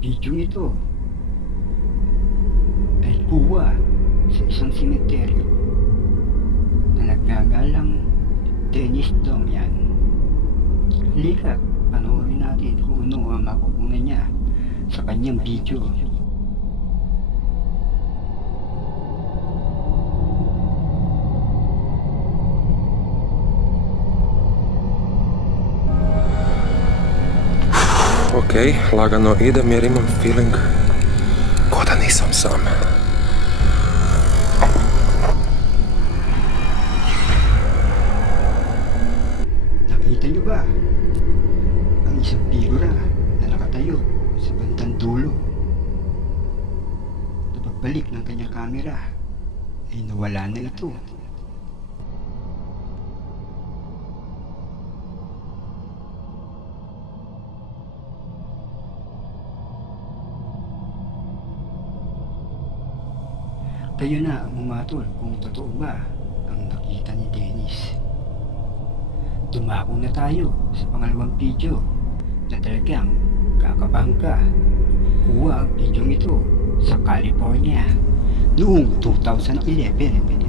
Video ito ay kuha sa isang sementeryo na nagngangalang Dennis Domian. Halika, panoorin natin kung ano ang makukunan niya sa kanyang video. Okej, laga no ide mer imam feeling ko da nisam sam. Nakita niyo ba ang isang figura na nakatayo sa bandang dulo? Na pagbalik ng kanyang kamera ay nawala na ito. Kayo na ang umatol kung totoo ba ang nakita ni Dennis. Dumako na tayo sa pangalawang video na talagang kakabahan ka. Kuha ang video ito sa California noong 2011.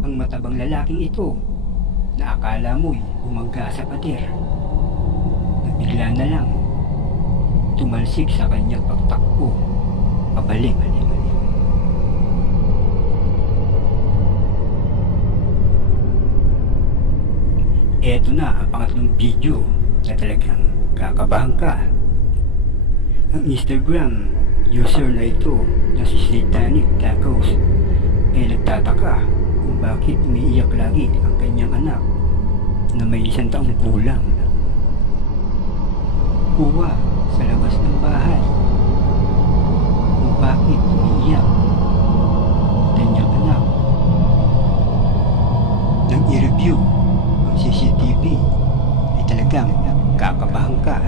Ang matabang lalaking ito na akala mo'y bumangga sa pader na bigla na lang tumalsik sa kanyang pagtakbo pabalik. Eto na ang pangatlong video na talagang kakabahan ka. Ang Instagram user na ito na si Satanic Tacos ay nagtataka kung bakit umiiyak lagi ang kanyang anak na may 1 taong gulang. Kuha sa labas ng bahay kung bakit umiiyak ang kanyang anak. Nang i-review ang CCTV ay talagang kakabahan ka.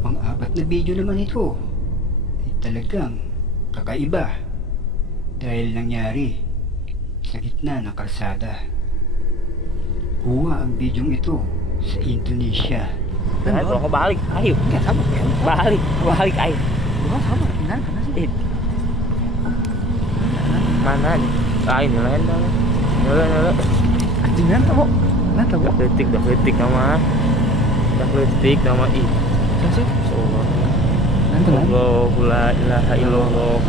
Pang-apat na video naman ito ay talagang kakaiba dahil nangyari sa gitna ng kalsada. Kuha ang video ito sa Indonesia. Ay, ako balik. Ayo. Sama. Balik ayo. Sama. Tingnan ka na sih. Mana nih? Ah, ini lain dong. Nyala. Tingnan ka mo. Dah kritik nama. Kasi Allahu la ilaha illallah.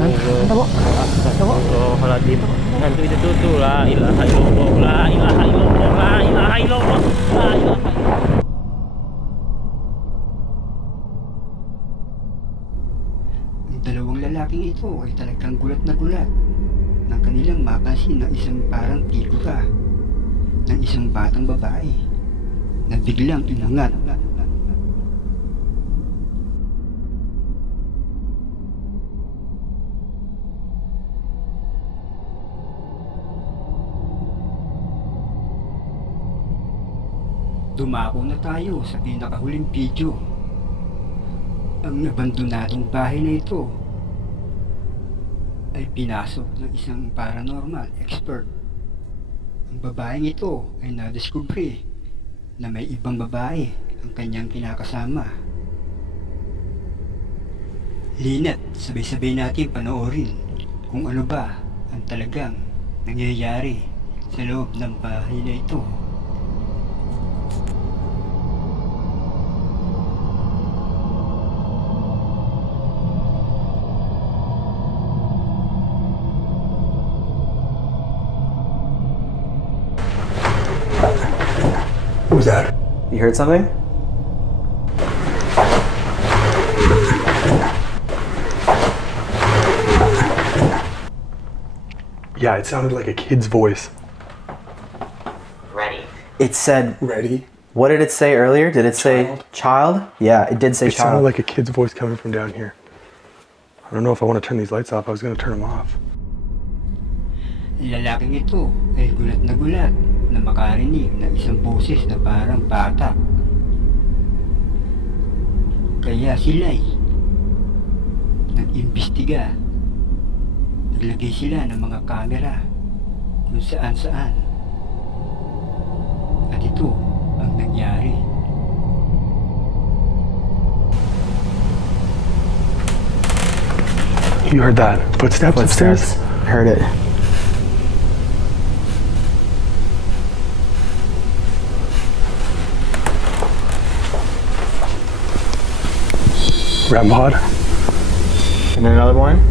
Astagfirullahaladzim. Nanti itu tuh la ilaha illallah. La ilaha illallah. La ilaha illallah. La ilaha illallah. ang dalawang lalaking ito ay talagang gulat na gulat nang kanilang mapansin na isang parang figura ng isang batang babae na biglang inangat. Dumako na tayo sa pinakahuling video. Ang abandonadong bahay na ito ay pinasok ng isang paranormal expert. Ang babaeng ito ay nadiskubre na may ibang babae ang kanyang kinakasama. Lina't sabay-sabay natin panoorin kung ano ba ang talagang nangyayari sa loob ng bahay na ito. was that? You heard something? Yeah, it sounded like a kid's voice. Ready. It said, Ready? what did it say earlier? Did it say Child. child? Yeah, it did say It sounded child. like a kid's voice coming from down here. I don't know if I want to turn these lights off. I was going to turn them off. Ang lalaking ito ay gulat na makarinig ng isang boses na parang bata. Kaya sila'y nag-imbestiga. Naglagay sila ng mga kamera kung saan-saan. At ito ang nangyari. You heard that? Footsteps upstairs? Heard it. REM pod? And then another one.